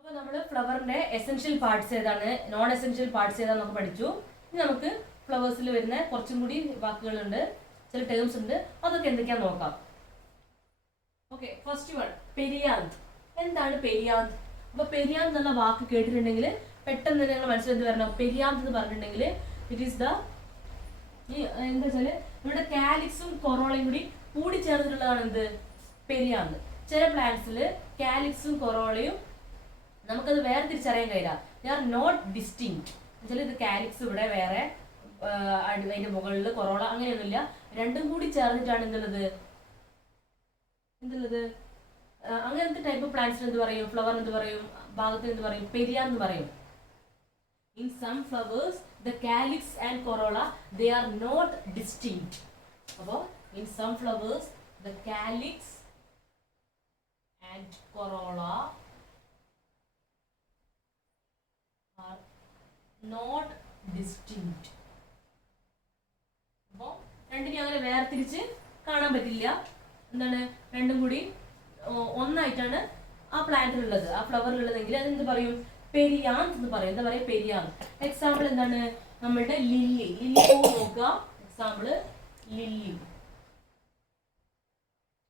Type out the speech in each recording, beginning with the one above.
അപ്പോൾ നമ്മൾ ഫ്ലവറിന്റെ essential parts ഏതാണ്, നോൺ എസെൻഷ്യൽ പാർട്സ് ഏതാണെന്നൊക്കെ പഠിച്ചു. ഇനി നമുക്ക് ഫ്ലവേഴ്സിൽ വരുന്ന കുറച്ചും കൂടി വാക്കുകളുണ്ട്, ചില ടേംസ് ഉണ്ട്, അതൊക്കെ എന്തൊക്കെയാന്ന് നോക്കാം. Okay, first one perianth. എന്താണ് പെരിയാന്ത്? അപ്പൊ പെരിയാന്ത് എന്ന വാക്ക് കേട്ടിട്ടുണ്ടെങ്കിൽ പെട്ടെന്ന് തന്നെ നിങ്ങൾ മനസ്സിലെന്ത് വരണം? പെരിയാന്ത് എന്ന് പറഞ്ഞിട്ടുണ്ടെങ്കിൽ ഇറ്റ് ഈസ് ദ എന്താ വെച്ചാല് നമ്മുടെ കാലിക്സും കൊറോളയും കൂടി ചേർന്നിട്ടുള്ളതാണ് എന്ത്? പെരിയാന്ത്. ചില പ്ലാന്റ്സിൽ കാലിക്സും കൊറോളയും നമുക്കത് വേറെ തിരിച്ചറിയാൻ കഴിയില്ല. They are not distinct. എന്നുവെച്ചാൽ ഇത് കാലിക്സ് ഇവിടെ വേറെ, അതിന്റെ മുകളിൽ കൊറോള, അങ്ങനെയൊന്നുമില്ല. രണ്ടും കൂടി ചേർന്നിട്ടാണ് എന്തുള്ളത് അങ്ങനത്തെ ടൈപ്പ് പ്ലാന്റ്സിന് എന്ത് പറയും? ഫ്ലവർ എന്ത് പറയും? ഭാഗത്തിന് എന്ത് പറയും? പെരിയാന്ത് എന്ന് പറയും. In some flowers, the calyx and corolla, they are not distinct. അപ്പോൾ in some flowers, the calyx and corolla are not distinct. അപ്പോൾ രണ്ടിനും അങ്ങനെ വേർതിരിച്ച് കാണാൻ പറ്റില്ല. എന്താണ്? രണ്ടും കൂടി ഒന്നായിട്ടാണ് ആ പ്ലാന്റിലുള്ളത്, ആ ഫ്ലവറിലുള്ളതെങ്കിൽ അതെന്ത് പറയും? പെരിയാന്ത് എന്ന് പറയും. എന്താ പറയാ? പെരിയാന്ത്. എക്സാമ്പിൾ എന്താണ്? നമ്മളുടെ ലില്ലി പൂ നോക്കുക. Example lily.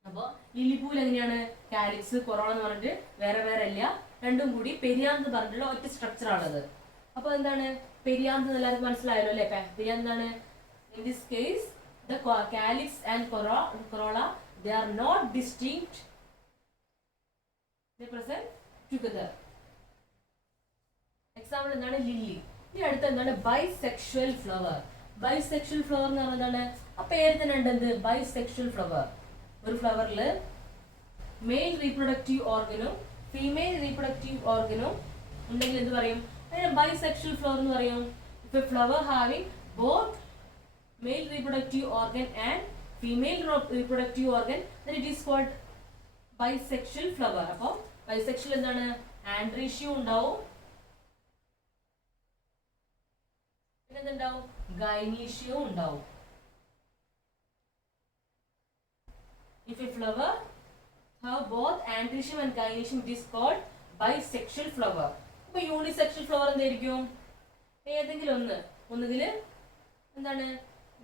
അപ്പൊ ലില്ലിപ്പൂവിൽ എങ്ങനെയാണ്? കാലിക്സ് കൊറോള എന്ന് പറഞ്ഞിട്ട് വേറെ വേറെ അല്ല, രണ്ടും കൂടി പെരിയാന്ത് പറഞ്ഞിട്ടുള്ള ഒറ്റ സ്ട്രക്ചർ ആണത്. അപ്പൊ എന്താണ് പെരിയാന്ത്? എല്ലാവർക്കും മനസ്സിലായല്ലോ അല്ലെ? പെരിയാന്ത് എന്താണ്? In this case the calyx and corolla, they are not distinct, they present together. Example എന്താണ്? ലില്ലി. ഇനി അടുത്ത എന്താണ്? Bisexual flower. ബൈസെക്ഷൽ ഫ്ലവർ എന്ന് പറഞ്ഞാൽ എന്താണ്? ആ പേര് തന്നെ ഉണ്ട്, എന്ത്? Bisexual flower. ഒരു ഫ്ലവറിൽ മെയിൽ റീപ്രൊഡക്റ്റീവ് ഓർഗനും ഫീമെയിൽ റീപ്രൊഡക്റ്റീവ് ഓർഗനും ഉണ്ടെങ്കിൽ എന്ത് പറയും? അതിന് ബൈസെക്ഷൽ ഫ്ലവർ എന്ന് പറയും. If A flower having both male reproductive organ and female reproductive organ, then it is called bisexual flower. അപ്പോൾ bisexual എന്താണ്? ആൻഡ്രീഷ്യം ഉണ്ടാവും, പിന്നെ എന്തുണ്ടാവും? ഗൈനീഷ്യവും ഉണ്ടാവും. If a flower have both androecium and gynoecium, it is called bisexual flower. അപ്പോൾ unisexual flower എന്തായിരിക്കും? ഏതെങ്കിലും ഒന്നുകിൽ എന്താണ്?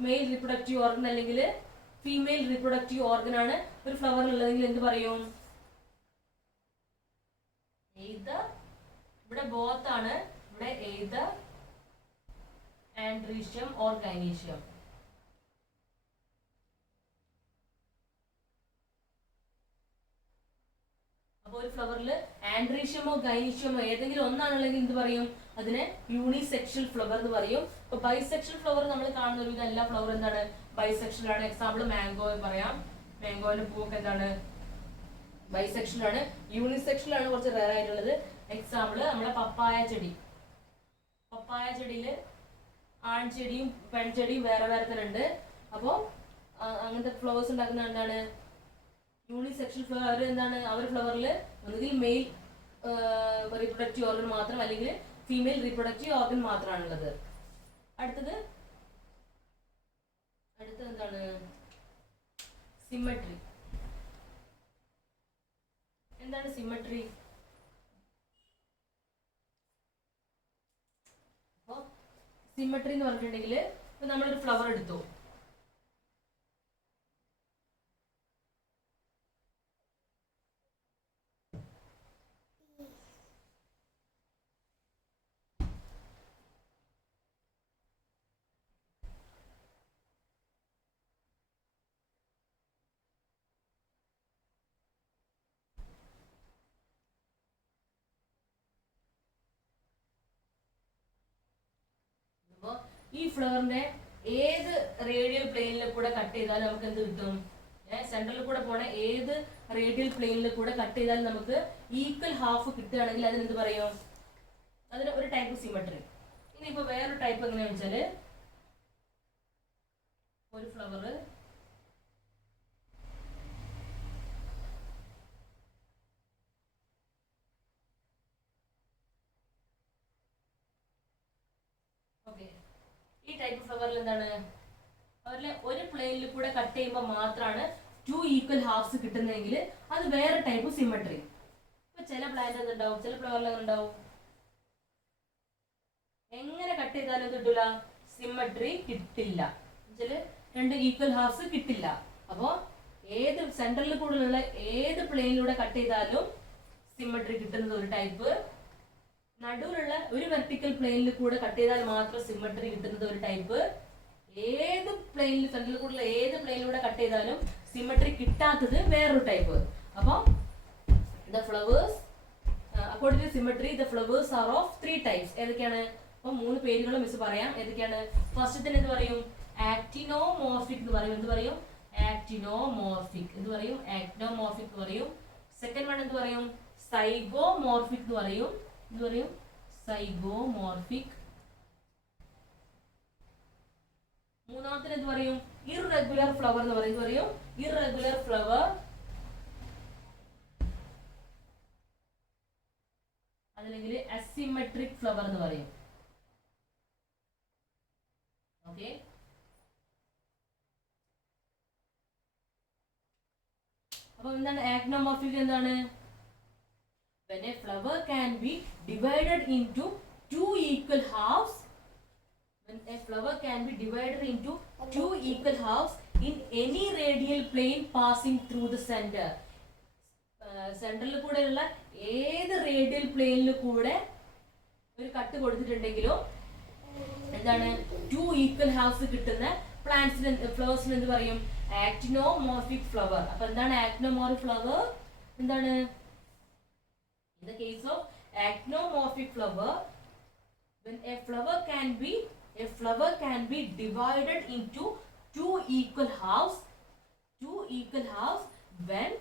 മെയിൽ റീപ്രൊഡക്റ്റീവ് ഓർഗൻ അല്ലെങ്കിൽ ഫീമെയിൽ റീപ്രൊഡക്റ്റീവ് ഓർഗൻ ആണ് ഒരു ഫ്ലവറിൽ ഉള്ളതെങ്കിൽ എന്ത് പറയും? ഇവിടെ ബോത്ത് ആണ്, ഇവിടെ either androecium or gynoecium. അപ്പോൾ ഒരു ഫ്ലവറിൽ ആൻഡ്രീഷ്യമോ ഗൈനീഷ്യമോ ഏതെങ്കിലും ഒന്നാണുള്ളെങ്കിൽ എന്ത് പറയും? അതിനെ യൂണിസെക്ഷൽ ഫ്ലവർ എന്ന് പറയും. ഇപ്പൊ ബൈസെക്ഷൽ ഫ്ലവർ നമ്മൾ കാണുന്ന ഒരു എല്ലാ ഫ്ലവർ എന്താണ്? ബൈസെക്ഷൽ ആണ്. എക്സാമ്പിൾ മാംഗോ പറയാം. മാംഗോന്റെ പൂവൊക്കെ എന്താണ്? ബൈസെക്ഷൽ ആണ്. യൂണിസെക്ഷൽ ആണ് കുറച്ച് റെയർ ആയിട്ടുള്ളത്. എക്സാമ്പിൾ നമ്മളെ പപ്പായ ചെടി. പപ്പായ ചെടിയിൽ ആൺചെടിയും പെൺചെടിയും വേറെ വേറെ തന്നെ ഉണ്ട്. അപ്പോൾ അങ്ങനത്തെ ഫ്ലവേഴ്സ് ഉണ്ടാക്കുന്ന എന്താണ്? Unisexual flower. എന്താണ്? അവർ ഫ്ലവറിൽ ഒന്നുകിൽ മെയിൽ റീപ്രൊഡക്റ്റീവ് ഓർഗൻ മാത്രം അല്ലെങ്കിൽ ഫീമെയിൽ റീപ്രൊഡക്റ്റീവ് ഓർഗൻ മാത്രമാണുള്ളത്. അടുത്തത് എന്താണ്? സിമ്മട്രി. എന്താണ് സിമ്മട്രി? അപ്പോൾ സിമ്മട്രി എന്ന് പറഞ്ഞിട്ടുണ്ടെങ്കിൽ നമ്മളൊരു ഫ്ലവർ എടുത്തു. ഈ ഫ്ലവറിന്റെ ഏത് റേഡിയൽ പ്ലെയിനിൽ കൂടെ കട്ട് ചെയ്താലും നമുക്ക് എന്ത് കിട്ടും? സെൻട്രലിൽ കൂടെ പോണ ഏത് റേഡിയൽ പ്ലെയിനിൽ കൂടെ കട്ട് ചെയ്താലും നമുക്ക് ഈക്വൽ ഹാഫ് കിട്ടുകയാണെങ്കിൽ അതിനെന്ത് പറയും? അതിന് ഒരു ടൈപ്പ് സിമട്രി. ഇനിയിപ്പോ വേറൊരു ടൈപ്പ് എങ്ങനെയാണെന്ന് വെച്ചാല് ഒരു ഫ്ലവർ ഈ ടൈപ്പ് ഫ്ലവറിൽ എന്താണ്? അവരിലെ ഒരു പ്ലെയിനിൽ കൂടെ കട്ട് ചെയ്യുമ്പോൾ മാത്രമാണ് 2 ഈക്വൽ ഹാഫ്സ് കിട്ടുന്നതെങ്കിൽ അത് വേറെ ടൈപ്പ് സിമട്രി. ഇപ്പൊ ചില പ്ലാന്റ് എന്തുണ്ടാവും, ചില ഫ്ലവറിൽ ഉണ്ടാവും എങ്ങനെ കട്ട് ചെയ്താലും കിട്ടില്ല, സിമ്മട്രി കിട്ടില്ല, രണ്ട് ഈക്വൽ ഹാഫ്സ് കിട്ടില്ല. അപ്പോ ഏത് സെന്ററിൽ കൂടുതലുള്ള ഏത് പ്ലെയിനിലൂടെ കട്ട് ചെയ്താലും സിമ്മട്രി കിട്ടുന്നത് ഒരു ടൈപ്പ്, നടുവിലുള്ള ഒരു വെർട്ടിക്കൽ പ്ലെയിനിൽ കൂടെ കട്ട് ചെയ്താൽ മാത്രം സിമ്മട്രി കിട്ടുന്നത് ഒരു ടൈപ്പ്, ഏത് പ്ലെയിനിൽ സെന്ററിൽ കൂടുതലുള്ള ഏത് പ്ലെയിനിലൂടെ കട്ട് ചെയ്താലും സിമ്മട്രി കിട്ടാത്തത് വേറൊരു ടൈപ്പ്. അപ്പൊ the flowers according to symmetry the flowers are of 3 types. ഏതൊക്കെയാണ്? അപ്പോൾ 3 പേരുകൾ മിസ് പറയാം. ഏതൊക്കെയാണ്? ഫസ്റ്റത്തെ എന്ത് പറയും? ആക്ടിനോമോർഫിക് എന്ന് പറയും. എന്ത് പറയും? ആക്ടിനോമോർഫിക് എന്ന് പറയും. ആക്ടിനോമോർഫിക് എന്ന് പറയും. സെക്കൻഡ് വൺ എന്ത് പറയും? സൈഗോമോർഫിക് എന്ന് പറയും. എന്ത് പറയും? സൈഗോമോർഫിക്. മൂന്നാമത്തെ എന്ത് പറയും? ഇറഗുലർ ഫ്ലവർ എന്ന് പറയും. എന്ത് പറയും? Irregular flower. അതല്ലെങ്കിൽ അസിമെട്രിക് ഫ്ലവർ എന്ന് പറയും. ഓക്കെ, അപ്പൊ എന്താണ് ആക്ടിനോമോർഫിക്? എന്താണ്? when a flower can be divided into 2 equal halves, when a flower can be divided into 2 equal halves in any radial plane passing through the center. സെന്ററിൽ കൂടെയുള്ള ഏത് radial പ്ലെയിനിൽ കൂടെ ഒരു കട്ട് കൊടുത്തിട്ടുണ്ടെങ്കിലോ എന്താണ് 2 ഈക്വൽ ഹാഫ്സ് കിട്ടുന്ന പ്ലാന്റ്സിന് ഫ്ലവേഴ്സിന് എന്ത് പറയും? Actinomorphic flower. അപ്പൊ എന്താണ് ആക്ടിനോമോർഫിക് ഫ്ലവർ? എന്താണ്? In the case of actinomorphic flower, when a flower can be divided into 2 equal halves, when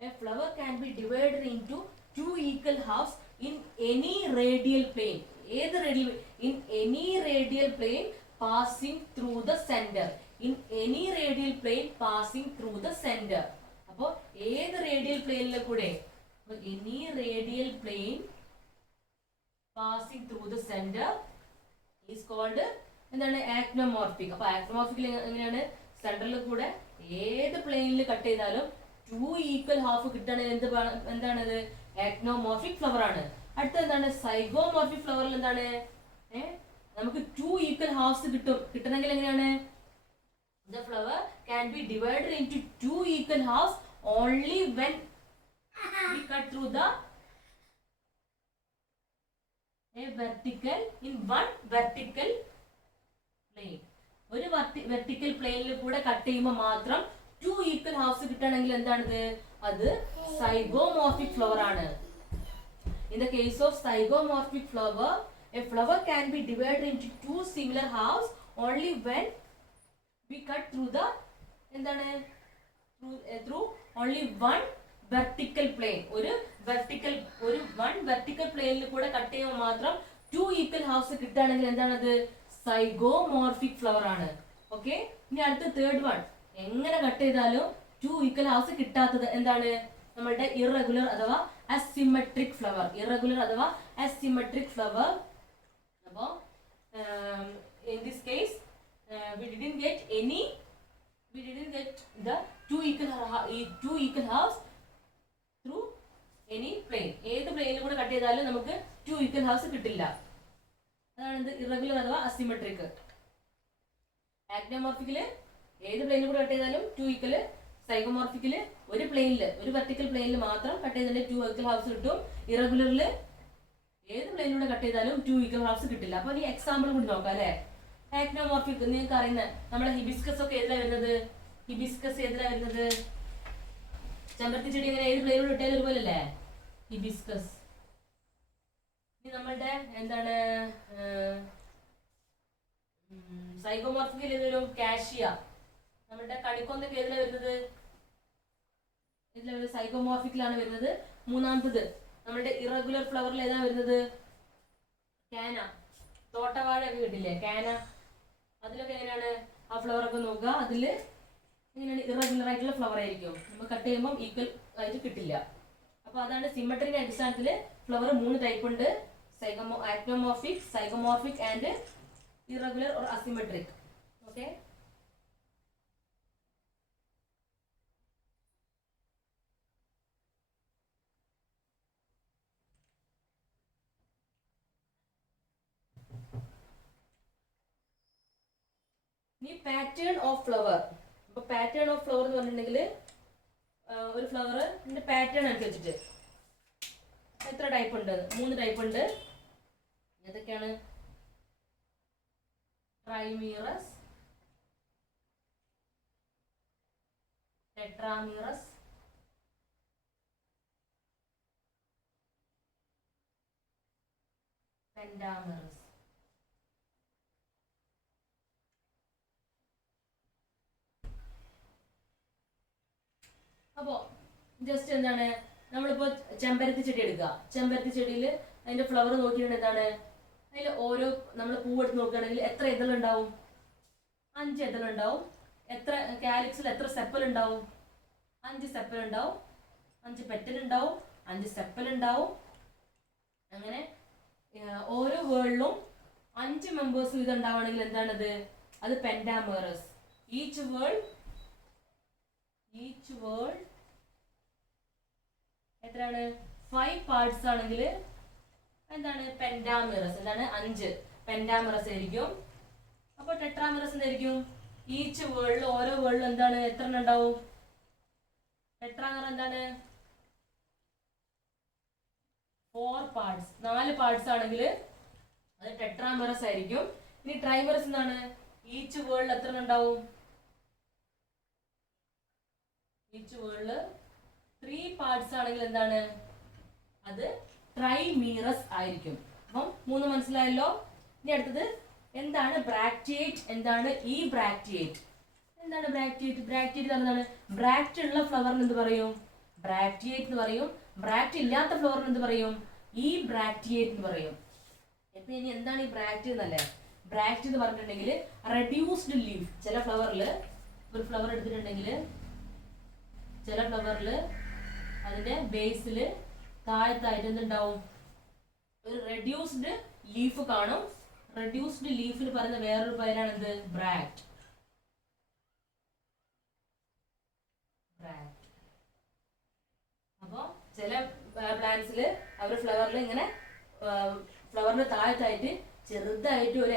a flower can be divided into 2 equal halves in any radial plane, in any radial plane passing through the center, in any radial plane passing through the center. അപ്പോൾ ഏത് radial പ്ലെയിനിലെ കൂടെ, any radial plane passing through the center is called എന്താണ്? Actinomorphic. അപ്പൊ ആക്ടിനോമോർഫിക്കിൽ എങ്ങനെയാണ്? സെന്ററിൽ കൂടെ ഏത് പ്ലെയിനിൽ കട്ട് ചെയ്താലും 2 ഈക്വൽ ഹാഫ് കിട്ടണമെങ്കിൽ എന്താണത്? ആക്ടിനോമോർഫിക് ഫ്ലവർ ആണ്. അടുത്ത എന്താണ്? സൈഗോമോർഫിക് ഫ്ലവറിൽ എന്താണ്? നമുക്ക് 2 ഈക്വൽ ഹാഫ്സ് കിട്ടണമെങ്കിൽ എങ്ങനെയാണ്? The flower can be divided into 2 equal halves only when we cut through the vertical in one vertical plane. ഒരു വെർട്ടിക്കൽ പ്ലെയിനിൽ കൂടെ കട്ട് ചെയ്യുമ്പോൾ മാത്രം 2 ഈക്വൽ ഹാഫ്സ് കിട്ടണമെങ്കിൽ എന്താണിത്? അത് സൈഗോമോർഫിക് ഫ്ലവർ ആണ്. In the case of zygomorphic flower, a flower can be divided into 2 similar halves only when we cut through the എന്താണ്? through only one vertical plane. ഒരു വൺ വെർട്ടിക്കൽ പ്ലെയിനിൽ കൂടെ cut ചെയ്യുമ്പോൾ മാത്രം 2 ഈക്വൽ ഹാഫ്സ് കിട്ടുകയാണെങ്കിൽ എന്താണത്? Zygomorphic flower ആണ്. Okay, ഇനി അടുത്ത തേർഡ് വൺ. എങ്ങനെ കട്ട് ചെയ്താലും 2 ഈക്വൽ ഹാഫ്സ് കിട്ടാത്തത് എന്താണ്? നമ്മളുടെ ഇറഗുലർ അഥവാ അസിമെട്രിക് ഫ്ലവർ. ഇറഗുലർ അഥവാ അസിമെട്രിക് ഫ്ലവർ. അപ്പോൾ in this case we didn't get the 2 equal halves through any plane. ഏത് പ്ലെയിനിൽ കൂടെ കട്ട് ചെയ്താലും നമുക്ക് 2 ഈക്വൽ ഹാഫ്സ് കിട്ടില്ല. അതാണ് ഇറഗുലർ അഥവാ അസിമെട്രിക്. ആക്ടിനോമോർഫിക്കില് ഏത് പ്ലെയിനിൽ കൂടെ കട്ട് ചെയ്താലും 2 ഈക്വൽ. സൈഗോമോർഫിക്കില് ഒരു വെർട്ടിക്കൽ പ്ലെയിനിൽ മാത്രം കട്ട് ചെയ്തിട്ടുണ്ടെങ്കിൽ 2 ഈക്വൽ ഹാഫ്സ് കിട്ടും. ഇറഗുലറിൽ ഏത് പ്ലെയിനിലൂടെ കട്ട് ചെയ്താലും 2 ഈക്വൽ ഹാഫ്സ് കിട്ടില്ല. അപ്പൊ ഈ എക്സാമ്പിൾ കൂടി നോക്കാം അല്ലെ. ആക്ടിനോമോർഫിക് നിങ്ങൾക്ക് അറിയുന്ന നമ്മുടെ ഹിബിസ്കസ് ഒക്കെ ഏതിലാണ് വരുന്നത്? ചെമ്പരത്തി ചെടി ഇങ്ങനെ ഏത് പ്ലെയിനിലൂടെ ഇട്ടാലും ഒരുപോലെ അല്ലേ ഹിബിസ്കസ്. ഇനി നമ്മളുടെ എന്താണ് സൈഗോമോർഫിക്കിൽ ഏതൊരു കാഷ്യ. നമ്മുടെ കണിക്കൊന്നൊക്കെ ഏതിലാണ് വരുന്നത്? സൈഗോമോർഫിക്കിലാണ് വരുന്നത്. മൂന്നാമത്തത് നമ്മുടെ ഇറഗുലർ ഫ്ലവറിൽ ഏതാണ് വരുന്നത്? കാന. തോട്ടവാഴ ഒക്കെ കിട്ടില്ലേ കാന, അതിലൊക്കെ എങ്ങനെയാണ് ആ ഫ്ലവർ ഒക്കെ നോക്കുക. അതില് എങ്ങനെയാണ്? ഇറഗുലർ ആയിട്ടുള്ള ഫ്ലവർ ആയിരിക്കും. നമ്മൾ കട്ട് ചെയ്യുമ്പോൾ ഈക്വൽ ആയിട്ട് കിട്ടില്ല. അപ്പൊ അതാണ് സിമെട്രിയുടെ അടിസ്ഥാനത്തിൽ ഫ്ലവർ 3 ടൈപ്പ് ഉണ്ട്. Actinomorphic, zygomorphic and irregular or asymmetric. Okay, ഈ പാറ്റേൺ ഓഫ് ഫ്ലവർ. അപ്പൊ പാറ്റേൺ ഓഫ് ഫ്ലവർ എന്ന് പറഞ്ഞിട്ടുണ്ടെങ്കിൽ ഒരു ഫ്ലവറിന്റെ പാറ്റേൺ എടുത്ത് വെച്ചിട്ട് എത്ര ടൈപ്പ് ഉണ്ട്? 3 ടൈപ്പ് ഉണ്ട്. ഏതൊക്കെയാണ്? ട്രൈമീറസ്, ടെട്രാമീറസ്, പെൻഡാമീറസ്. അപ്പോ ജസ്റ്റ് എന്താണ്, നമ്മളിപ്പോ ചെമ്പരത്തി ചെടി എടുക്കുക. ചെമ്പരത്തി ചെടിയിൽ അതിന്റെ ഫ്ലവർ നോക്കിയിട്ടുണ്ടെങ്കിൽ എന്താണ്, അതിൽ ഓരോ നമ്മൾ പൂവെടുത്ത് നോക്കുകയാണെങ്കിൽ എത്ര ഇതളുണ്ടാവും? 5 ഇതളുണ്ടാവും. എത്ര കാലിക്സിൽ എത്ര സെപ്പൽ ഉണ്ടാവും? 5 സെപ്പൽ ഉണ്ടാവും. 5 പെറ്റൽ ഉണ്ടാവും. 5 സെപ്പൽ ഉണ്ടാവും. അങ്ങനെ ഓരോ വേൾഡിലും 5 മെമ്പേഴ്സ് വീതം ഉണ്ടാവുകയാണെങ്കിൽ എന്താണത്? അത് പെൻഡാമേറസ്. ഈച്ച് വേൾഡ് എത്രയാണ്? 5 പാർട്സ് ആണെങ്കിൽ എന്താണ്? പെൻഡാമേറസ്. എന്താണ്? 5 പെൻഡാമേറസ് ആയിരിക്കും. അപ്പൊ ടെട്രാമേറസ് എന്തായിരിക്കും? ഈച്ച് വേൾഡിൽ ഓരോ വേൾഡിലും എന്താണ്? എത്ര ഉണ്ടാവും? ടെട്രാമേറസ് എന്താണ്? 4 പാർട്സ്. 4 പാർട്സ് ആണെങ്കിൽ അത് ടെട്രാമേറസ് ആയിരിക്കും. ഇനി ട്രൈമേറസ് എന്താണ്? ഈച്ച് വേൾഡിൽ എത്ര ഉണ്ടാവും? ഈച്ച് വേൾഡിൽ 3 പാർട്സ് ആണെങ്കിൽ എന്താണ്? അത് ട്രൈമീറസ് ആയിരിക്കും. അപ്പം 3 മനസ്സിലായല്ലോ. ഇനി അടുത്തത് എന്താണ് ബ്രാക്റ്റിയേറ്റ്? എന്താണ് ഈ ബ്രാക്റ്റിയേറ്റ്? എന്താണ് ബ്രാക്റ്റിയേറ്റ്? ബ്രാക്റ്റിയേറ്റ് എന്താണ്? ബ്രാക്റ്റ് ഉള്ള ഫ്ലവറിന് എന്ത് പറയും? ബ്രാക്റ്റിയേറ്റ് എന്ന് പറയും. ബ്രാക്റ്റ് ഇല്ലാത്ത ഫ്ലവറിന് എന്ത് പറയും? ഈ ബ്രാക്റ്റിയേറ്റ് എന്ന് പറയും. ഇപ്പൊ ഇനി എന്താണ് ഈ ബ്രാക്റ്റ് എന്നല്ലേ? ബ്രാക്റ്റ് എന്ന് പറഞ്ഞിട്ടുണ്ടെങ്കിൽ റെഡ്യൂസ്ഡ് ലീഫ്. ചില ഫ്ലവറിൽ ഒരു ഫ്ലവർ എടുത്തിട്ടുണ്ടെങ്കിൽ ചില ഫ്ലവറിൽ അതിന്റെ ബേസിൽ താഴത്തായിട്ട് എന്തുണ്ടാവും? ഒരു റെഡ്യൂസ്ഡ് ലീഫ് കാണും. റെഡ്യൂസ്ഡ് ലീഫിൽ പറയുന്ന വേറൊരു പേരാണ് എന്ത്? ബ്രാക്റ്റ്. അപ്പൊ ചില പ്ലാന്റ്സിൽ അവർ ഫ്ലവറിൽ ഇങ്ങനെ ഫ്ലവറിന്റെ താഴത്തായിട്ട് ചെറുതായിട്ട് ഒരു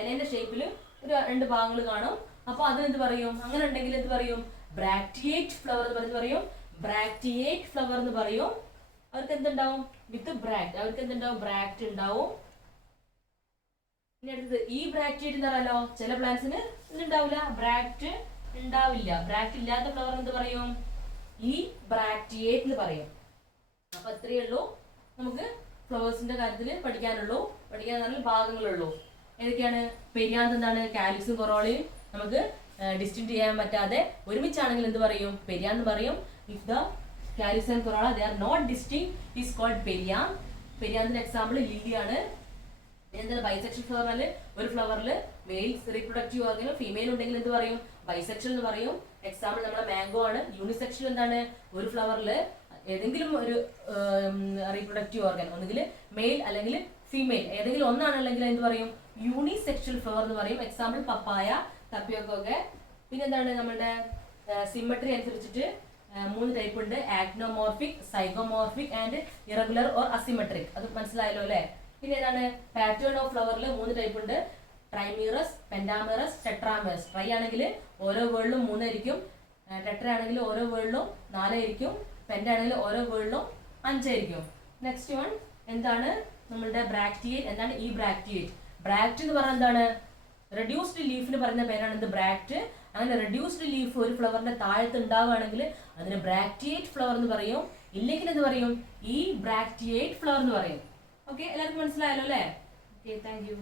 ഇലേന്റെ ഷേപ്പിൽ ഒരു 2 ഭാഗങ്ങൾ കാണും. അപ്പൊ അതിനെന്ത് പറയും? അങ്ങനെ ഉണ്ടെങ്കിൽ എന്ത് പറയും? ബ്രാക്റ്റിയേറ്റ് ഫ്ലവർ എന്ന് പറയും. ബ്രാക്റ്റിയേറ്റ് ഫ്ലവർ എന്ന് പറയും. അവർക്ക് എന്തുണ്ടാവും? വിത്ത് ബ്രാക്റ്റ്. അവർക്ക് എന്തുണ്ടാവും? ബ്രാക്റ്റ് ഉണ്ടാവും. ഇനി അടുത്തത് ഈ ബ്രാക്റ്റിയേറ്റ് എന്ന് പറയാലോ. ചില പ്ലാന്റ്സിന് ഇതുണ്ടാവില്ല, ബ്രാക്റ്റ് ഉണ്ടാവില്ല. ബ്രാക്റ്റ് ഇല്ലാത്ത ഫ്ലവർ എന്ത് പറയും? ഈ ബ്രാക്റ്റിയേറ്റ് എന്ന് പറയും. അപ്പൊ ഇത്രയേ ഉള്ളൂ നമുക്ക് ഫ്ലവേഴ്സിന്റെ കാര്യത്തിൽ പഠിക്കാനുള്ളൂ. പഠിക്കാൻ ഭാഗങ്ങളുള്ളൂ. ഏതൊക്കെയാണ്? പെരിയാന്ത് എന്താണ്? കാലിക്സും കൊറോളയും നമുക്ക് ഡിസ്റ്റിങ്ക്ട് ചെയ്യാൻ പറ്റാതെ ഒരുമിച്ചാണെങ്കിൽ എന്ത് പറയും? പെരിയാന്ത് പറയും. If the calyx and corolla they are not distinct is called perianth. പെരിയാന്തിന്റെ എക്സാമ്പിൾ ലില്ലിയാണ്. എന്താണ് ബൈസെക്ഷൽ ഫ്ലവറിൽ ഒരു ഫ്ലവറിൽ മെയിൽ റീപ്രൊഡക്റ്റീവ് ഓർഗനും ഫീമെയിൽ ഉണ്ടെങ്കിൽ എന്ത് പറയും? ബൈസെക്ഷൽ എന്ന് പറയും. എക്സാമ്പിൾ നമ്മുടെ മാംഗോ ആണ്. യൂണിസെക്ഷൽ എന്താണ്? ഒരു ഫ്ലവറിൽ ഏതെങ്കിലും ഒരു റീപ്രൊഡക്റ്റീവ് ഓർഗൻ ഒന്നുകിൽ മെയിൽ അല്ലെങ്കിൽ ഫീമെയിൽ ഏതെങ്കിലും ഒന്നാണല്ലെങ്കിൽ എന്ത് പറയും? യൂണിസെക്ഷൽ ഫ്ലവർ എന്ന് പറയും. എക്സാമ്പിൾ പപ്പായ, തപ്പിയൊക്കെ ഒക്കെ. പിന്നെ എന്താണ്? നമ്മുടെ സിമ്മട്രി അനുസരിച്ചിട്ട് 3 ടൈപ്പ് ഉണ്ട്. Actinomorphic, zygomorphic and irregular or asymmetric. അത് മനസ്സിലായല്ലോ അല്ലെ? പിന്നെ ഏതാണ്? പാറ്റേൺ ഓഫ് ഫ്ലവറിൽ 3 ടൈപ്പ് ഉണ്ട്. ട്രൈമീറസ്, പെൻഡാമീറസ്, ടെട്രാമീറസ്. ട്രൈ ആണെങ്കിൽ ഓരോ വേൾഡിലും 3 ആയിരിക്കും. ടെട്ര ആണെങ്കിൽ ഓരോ വേൾഡിലും 4 ആയിരിക്കും. പെൻഡ ആണെങ്കിൽ ഓരോ വേൾഡിലും 5 ആയിരിക്കും. നെക്സ്റ്റ് വൺ എന്താണ്? നമ്മളുടെ ബ്രാക്റ്റിയേറ്റ്. എന്താണ് ഈ ബ്രാക്റ്റിയേറ്റ്? ബ്രാക്റ്റ് എന്ന് പറഞ്ഞാൽ എന്താണ്? റെഡ്യൂസ്ഡ് ലീഫിന് പറയുന്ന പേരാണ് എന്ത്? ബ്രാക്റ്റ്. അങ്ങനെ റെഡ്യൂസ്ഡ് ലീഫ് ഒരു ഫ്ലവറിന്റെ താഴത്ത് ഉണ്ടാവുകയാണെങ്കിൽ അതിന് ബ്രാക്റ്റിയേറ്റ് ഫ്ലവർ എന്ന് പറയും. ഇല്ലെങ്കിൽ എന്ത് പറയും? ഈ ബ്രാക്റ്റിയേറ്റ് ഫ്ലവർ എന്ന് പറയും. ഓക്കെ, എല്ലാവർക്കും മനസ്സിലായല്ലോ അല്ലേ? Okay, thank you.